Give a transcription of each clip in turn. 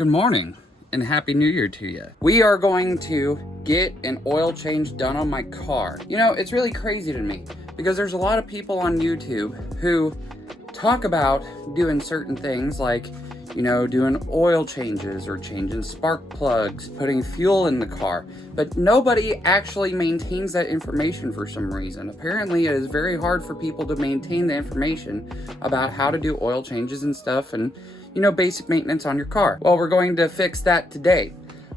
Good morning and Happy New Year to you. We are going to get an oil change done on my car. You know, it's really crazy to me because there's a lot of people on YouTube who talk about doing certain things like, you know, doing oil changes or changing spark plugs, putting fuel in the car, but nobody actually maintains that information for some reason. Apparently, it is very hard for people to maintain the information about how to do oil changes and stuff and, you know, basic maintenance on your car. Well, we're going to fix that today.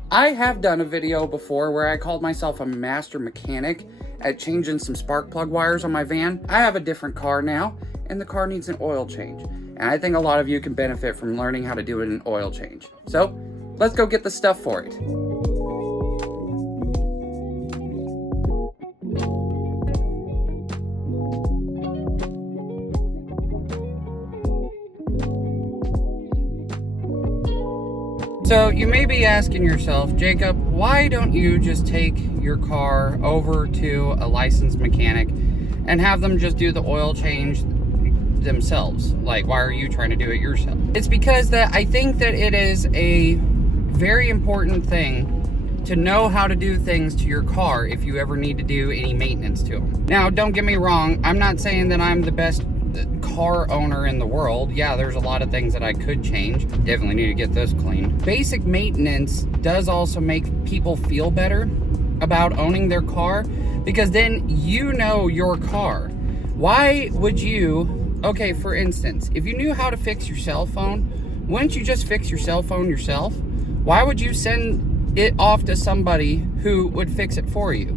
I have done a video before where I called myself a master mechanic at changing some spark plug wires on my van. I have a different car now, and the car needs an oil change. And I think a lot of you can benefit from learning how to do an oil change. So let's go get the stuff for it. So you may be asking yourself, Jacob, why don't you just take your car over to a licensed mechanic and have them just do the oil change themselves? Like, why are you trying to do it yourself? It's because that I think that it is a very important thing to know how to do things to your car if you ever need to do any maintenance to them. Now, don't get me wrong, I'm not saying that I'm the best car owner in the world. Yeah, there's a lot of things that I could change. Definitely need to get this clean. Basic maintenance does also make people feel better about owning their car because then you know your car. Why would you, okay, for instance, if you knew how to fix your cell phone, wouldn't you just fix your cell phone yourself? Why would you send it off to somebody who would fix it for you?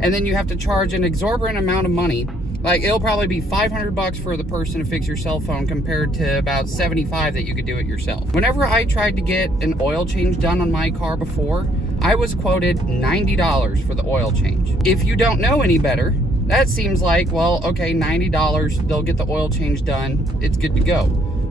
And then you have to charge an exorbitant amount of money. Like, it'll probably be $500 for the person to fix your cell phone compared to about $75 that you could do it yourself. Whenever I tried to get an oil change done on my car before, I was quoted $90 for the oil change. If you don't know any better, that seems like, well, okay, $90, they'll get the oil change done, it's good to go.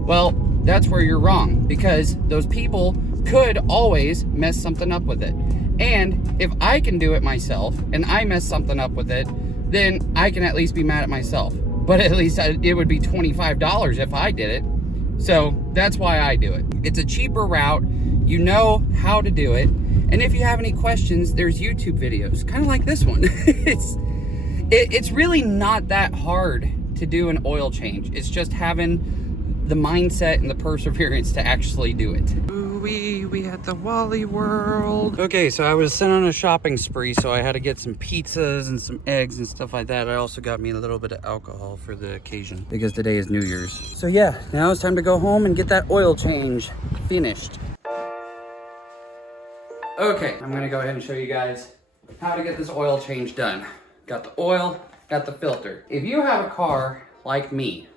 Well, that's where you're wrong, because those people could always mess something up with it. And if I can do it myself, and I mess something up with it, then I can at least be mad at myself. But at least it would be $25 if I did it. So that's why I do it. It's a cheaper route. You know how to do it. And if you have any questions, there's YouTube videos, kind of like this one. It's really not that hard to do an oil change. It's just having the mindset and the perseverance to actually do it. We at the Wally World. Okay, so I was sent on a shopping spree, so I had to get some pizzas and some eggs and stuff like that. I also got me a little bit of alcohol for the occasion because today is New Year's. So yeah, now it's time to go home and get that oil change finished. Okay, I'm gonna go ahead and show you guys how to get this oil change done. Got the oil, got the filter. If you have a car like me,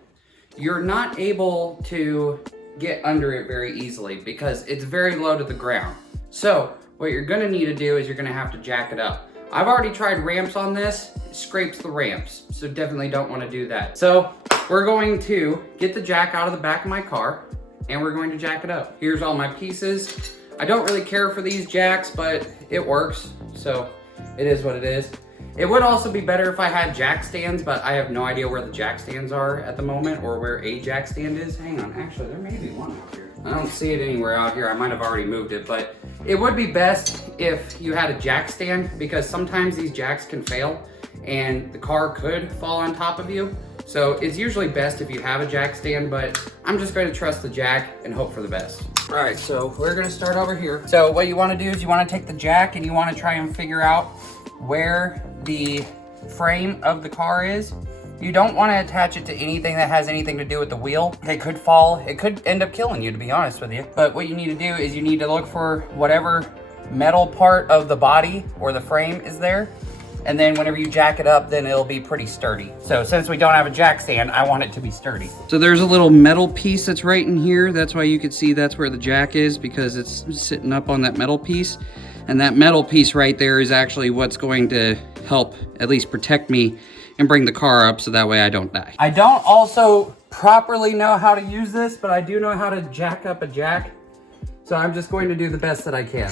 you're not able to get under it very easily because it's very low to the ground. So what you're gonna need to do is you're gonna have to jack it up. I've already tried ramps on this, it scrapes the ramps, so definitely don't wanna do that. So we're going to get the jack out of the back of my car and we're going to jack it up. Here's all my pieces. I don't really care for these jacks, but it works, so it is what it is. It would also be better if I had jack stands, but I have no idea where the jack stands are at the moment or where a jack stand is. Hang on, actually, there may be one out here. I don't see it anywhere out here. I might have already moved it, but it would be best if you had a jack stand because sometimes these jacks can fail and the car could fall on top of you. So it's usually best if you have a jack stand, but I'm just going to trust the jack and hope for the best. All right, so we're going to start over here. So what you want to do is you want to take the jack and you want to try and figure out where the frame of the car is. You don't want to attach it to anything that has anything to do with the wheel. It could fall, it could end up killing you, to be honest with you. But what you need to do is you need to look for whatever metal part of the body or the frame is there. And then whenever you jack it up, then it'll be pretty sturdy. So since we don't have a jack stand, I want it to be sturdy. So there's a little metal piece that's right in here. That's why you can see that's where the jack is, because it's sitting up on that metal piece. And that metal piece right there is actually what's going to help at least protect me and bring the car up so that way I don't die. I don't also properly know how to use this, but I do know how to jack up a jack. So I'm just going to do the best that I can.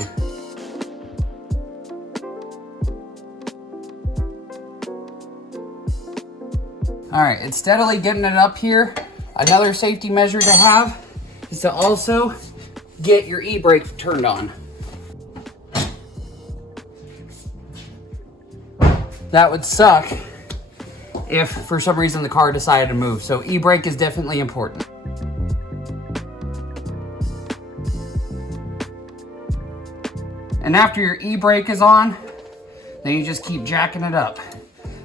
All right, it's steadily getting it up here. Another safety measure to have is to also get your e-brake turned on. That would suck if for some reason the car decided to move. So e-brake is definitely important. And after your e-brake is on, then you just keep jacking it up.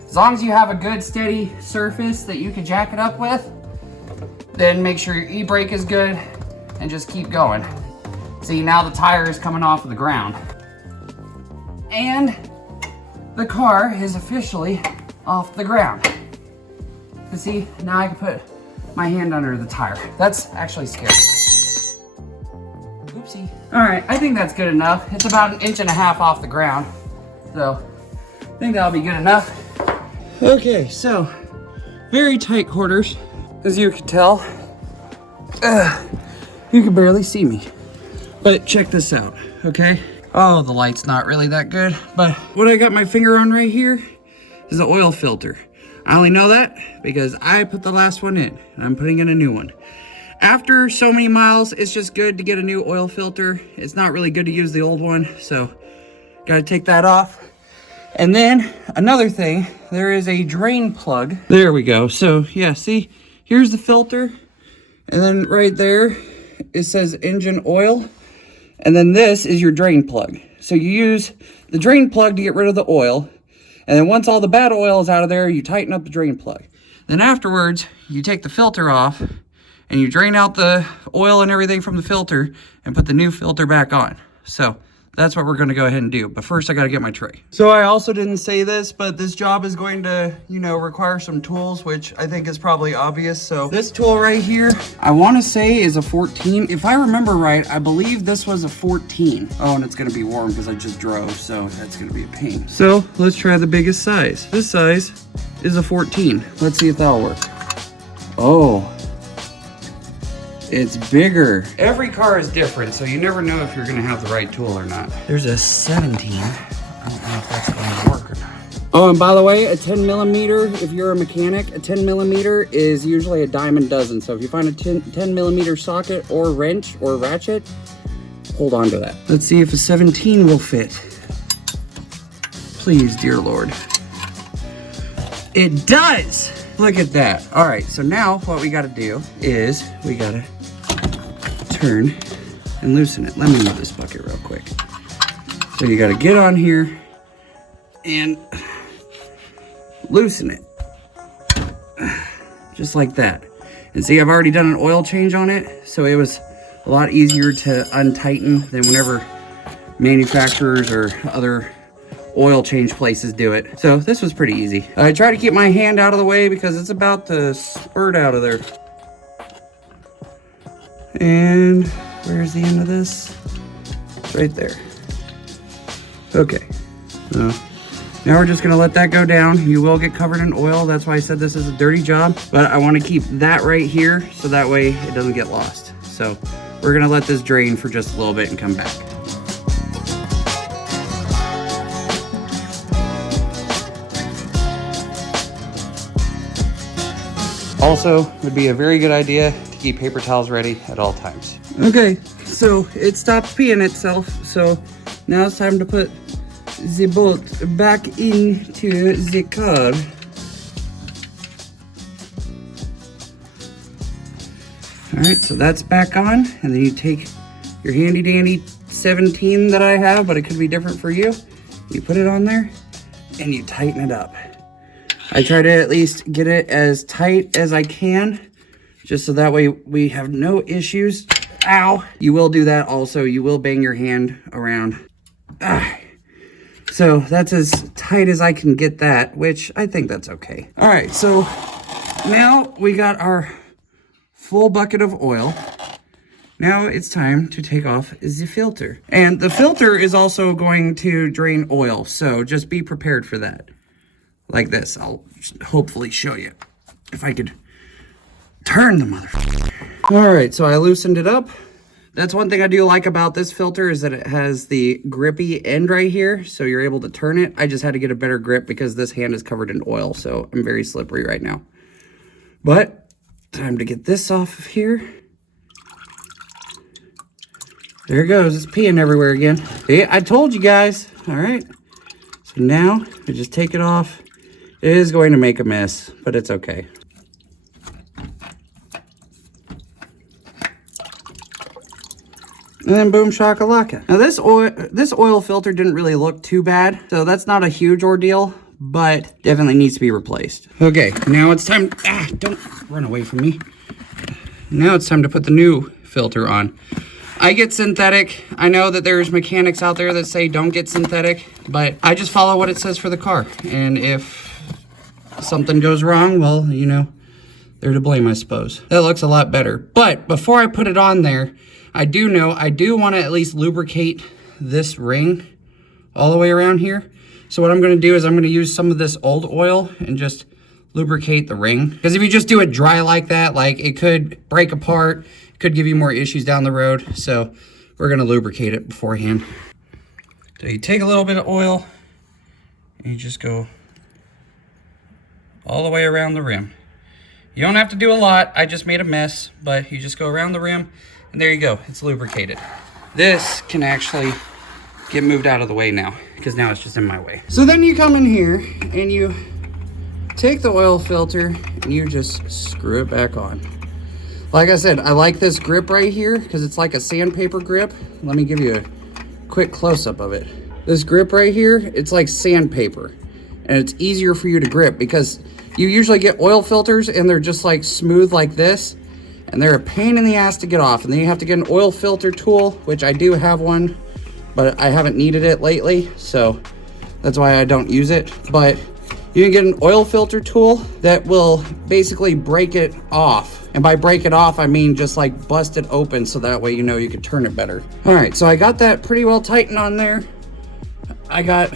As long as you have a good steady surface that you can jack it up with, then make sure your e-brake is good and just keep going. See, now the tire is coming off of the ground. And the car is officially off the ground. You see, now I can put my hand under the tire. That's actually scary. Oopsie. All right, I think that's good enough. It's about 1.5 inches off the ground. So I think that'll be good enough. Okay, so very tight quarters. As you can tell, you can barely see me. But check this out, okay? Oh, the light's not really that good, but what I got my finger on right here is the oil filter. I only know that because I put the last one in, and I'm putting in a new one. After so many miles, it's just good to get a new oil filter. It's not really good to use the old one, so gotta take that off. And then another thing, there is a drain plug. There we go. So yeah, see, here's the filter. And then right there, it says engine oil. And then this is your drain plug. So you use the drain plug to get rid of the oil. And then once all the bad oil is out of there, you tighten up the drain plug. Then afterwards, you take the filter off and you drain out the oil and everything from the filter and put the new filter back on. So that's what we're gonna go ahead and do. But first I gotta get my tray. So I also didn't say this, but this job is going to, require some tools, which I think is probably obvious. So this tool right here, I wanna say is a 14. If I remember right, I believe this was a 14. Oh, and it's gonna be warm because I just drove, so that's gonna be a pain. So let's try the biggest size. This size is a 14. Let's see if that'll work. Oh. It's bigger. Every car is different, so you never know if you're gonna have the right tool or not. There's a 17. I don't know if that's gonna work or not. Oh, and by the way, a 10 millimeter, if you're a mechanic, a 10 millimeter is usually a dime a dozen. So if you find a 10 millimeter socket or wrench or ratchet, hold on to that. Let's see if a 17 will fit. Please, dear Lord. It does! Look at that. All right, so now what we gotta do is we gotta turn and loosen it. Let me move this bucket real quick. So you gotta get on here and loosen it. Just like that. And see, I've already done an oil change on it, so it was a lot easier to untighten than whenever manufacturers or other oil change places do it. So this was pretty easy. I try to keep my hand out of the way because it's about to spurt out of there. And where's the end of this? It's right there. Okay. So now we're just gonna let that go down. You will get covered in oil. That's why I said this is a dirty job, but I want to keep that right here so that way it doesn't get lost. So we're gonna let this drain for just a little bit and come back. Also, would be a very good idea to keep paper towels ready at all times. Okay, so it stopped peeing itself, so now it's time to put the bolt back into the car. All right, so that's back on, and then you take your handy dandy 17 that I have, but it could be different for you. You put it on there, and you tighten it up. I try to at least get it as tight as I can, just so that way we have no issues. Ow! You will do that also. You will bang your hand around. So that's as tight as I can get that, which I think that's okay. All right, so now we got our full bucket of oil. Now it's time to take off the filter. And the filter is also going to drain oil, so just be prepared for that. Like this. I'll hopefully show you if I could turn the motherfucker. All right, so I loosened it up. That's one thing I do like about this filter is that it has the grippy end right here, so you're able to turn it. I just had to get a better grip because this hand is covered in oil, so I'm very slippery right now. But time to get this off of here. There it goes. It's peeing everywhere again. See, I told you guys. All right. So now we just take it off. It is going to make a mess, but it's okay. And then boom shakalaka. Now this oil filter didn't really look too bad, so that's not a huge ordeal, but definitely needs to be replaced. Okay, now it's time. Don't run away from me. Now it's time to put the new filter on. I get synthetic. I know that there's mechanics out there that say don't get synthetic, but I just follow what it says for the car. And if something goes wrong, well, you know, they're to blame, I suppose. That looks a lot better. But before I put it on there, I do want to at least lubricate this ring all the way around here. So what I'm going to do is I'm going to use some of this old oil and just lubricate the ring. Because if you just do it dry like that, like it could break apart, it could give you more issues down the road. So we're going to lubricate it beforehand. So you take a little bit of oil and you just go all the way around the rim. You don't have to do a lot. I just made a mess, but you just go around the rim and there you go. It's lubricated. This can actually get moved out of the way now because now it's just in my way. So then you come in here and you take the oil filter and you just screw it back on. Like I said, I like this grip right here because it's like a sandpaper grip. Let me give you a quick close-up of it. This grip right here, it's like sandpaper, and it's easier for you to grip because you usually get oil filters and they're just like smooth like this, and they're a pain in the ass to get off. And then you have to get an oil filter tool, which I do have one, but I haven't needed it lately, so that's why I don't use it. But you can get an oil filter tool that will basically break it off. And by break it off, I mean just like bust it open so that way you know you can turn it better. All right, so I got that pretty well tightened on there. I got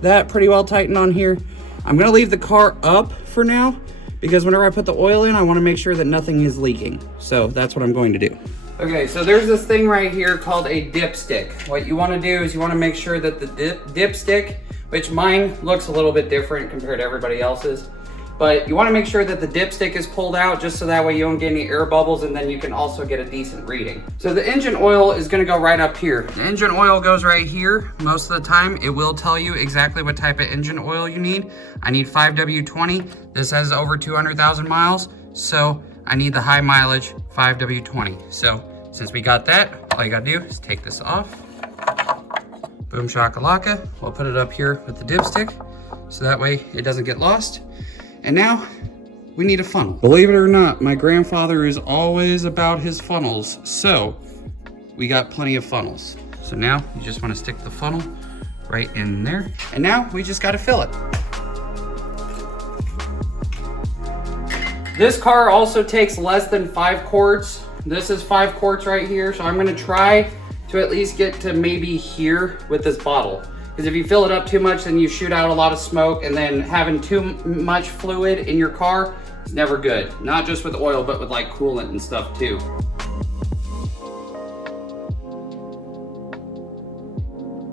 that pretty well tightened on here. I'm gonna leave the car up for now because whenever I put the oil in, I wanna make sure that nothing is leaking. So that's what I'm going to do. Okay, so there's this thing right here called a dipstick. What you wanna do is you wanna make sure that the dipstick, which mine looks a little bit different compared to everybody else's, but you wanna make sure that the dipstick is pulled out just so that way you don't get any air bubbles, and then you can also get a decent reading. So the engine oil is gonna go right up here. The engine oil goes right here. Most of the time, it will tell you exactly what type of engine oil you need. I need 5W20. This has over 200,000 miles, so I need the high mileage 5W20. So since we got that, all you gotta do is take this off. Boom shakalaka. We'll put it up here with the dipstick so that way it doesn't get lost. And now we need a funnel. Believe it or not, my grandfather is always about his funnels. So we got plenty of funnels. So now you just want to stick the funnel right in there. And now we just got to fill it. This car also takes less than 5 quarts. This is 5 quarts right here. So I'm going to try to at least get to maybe here with this bottle. Because if you fill it up too much, then you shoot out a lot of smoke, and then having too much fluid in your car is never good. Not just with oil, but with like coolant and stuff too.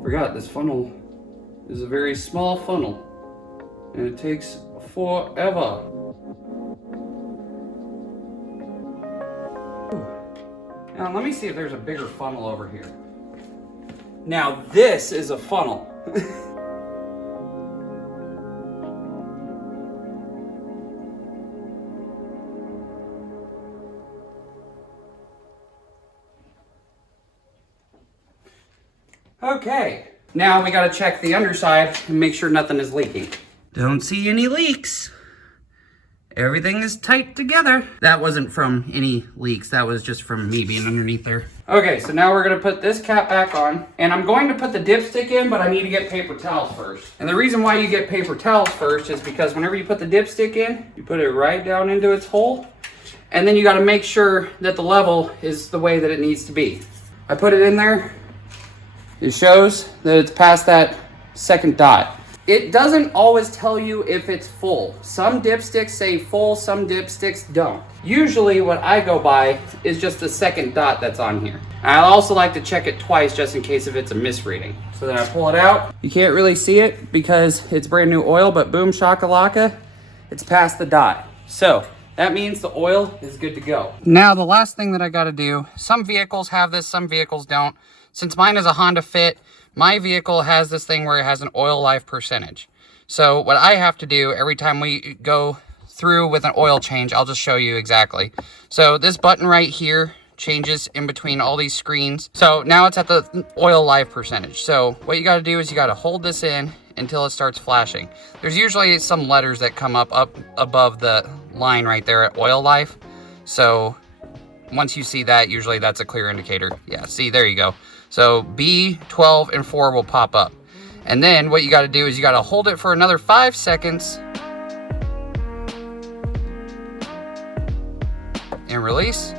Forgot this funnel is a very small funnel, and it takes forever. Now let me see if there's a bigger funnel over here. Now this is a funnel. Okay, now we gotta check the underside and make sure nothing is leaking. Don't see any leaks. Everything is tight together. That wasn't from any leaks. That was just from me being underneath there. Okay, so now we're gonna put this cap back on, and I'm going to put the dipstick in, but I need to get paper towels first. And the reason why you get paper towels first is because whenever you put the dipstick in, you put it right down into its hole, and then you gotta make sure that the level is the way that it needs to be. I put it in there. It shows that it's past that second dot. It doesn't always tell you if it's full. Some dipsticks say full, some dipsticks don't. Usually what I go by is just the second dot that's on here. I also like to check it twice just in case if it's a misreading. So then I pull it out. You can't really see it because it's brand new oil, but boom shakalaka, it's past the dot. So that means the oil is good to go. Now, the last thing that I got to do, some vehicles have this, some vehicles don't. Since mine is a Honda Fit, my vehicle has this thing where it has an oil life percentage. So what I have to do every time we go through with an oil change, I'll just show you exactly. So this button right here changes in between all these screens. So now it's at the oil life percentage. So what you got to do is you got to hold this in until it starts flashing. There's usually some letters that come up above the line right there at oil life. So once you see that, usually that's a clear indicator. Yeah, see, there you go. So B, 12, and 4 will pop up. And then what you got to do is you got to hold it for another 5 seconds and release.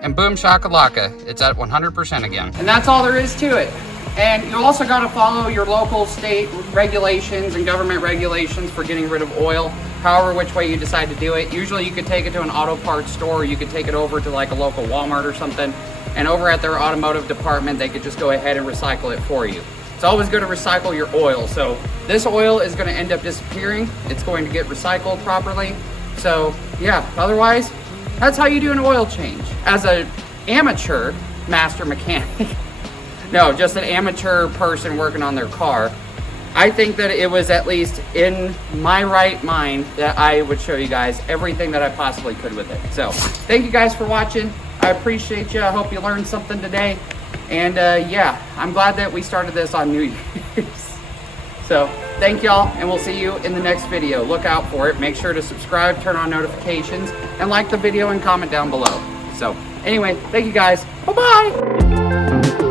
And boom shakalaka, it's at 100% again. And that's all there is to it. And you also got to follow your local state regulations and government regulations for getting rid of oil, however which way you decide to do it. Usually you could take it to an auto parts store, or you could take it over to like a local Walmart or something, and over at their automotive department they could just go ahead and recycle it for you. It's always good to recycle your oil. So this oil is going to end up disappearing. It's going to get recycled properly. So yeah, otherwise that's how you do an oil change. As an amateur master mechanic, no, just an amateur person working on their car, I think that it was at least in my right mind that I would show you guys everything that I possibly could with it. So thank you guys for watching. I appreciate you. I hope you learned something today. And yeah, I'm glad that we started this on New Year's. So thank y'all, and we'll see you in the next video. Look out for it. Make sure to subscribe, turn on notifications, and like the video and comment down below. So anyway, thank you guys. Bye-bye.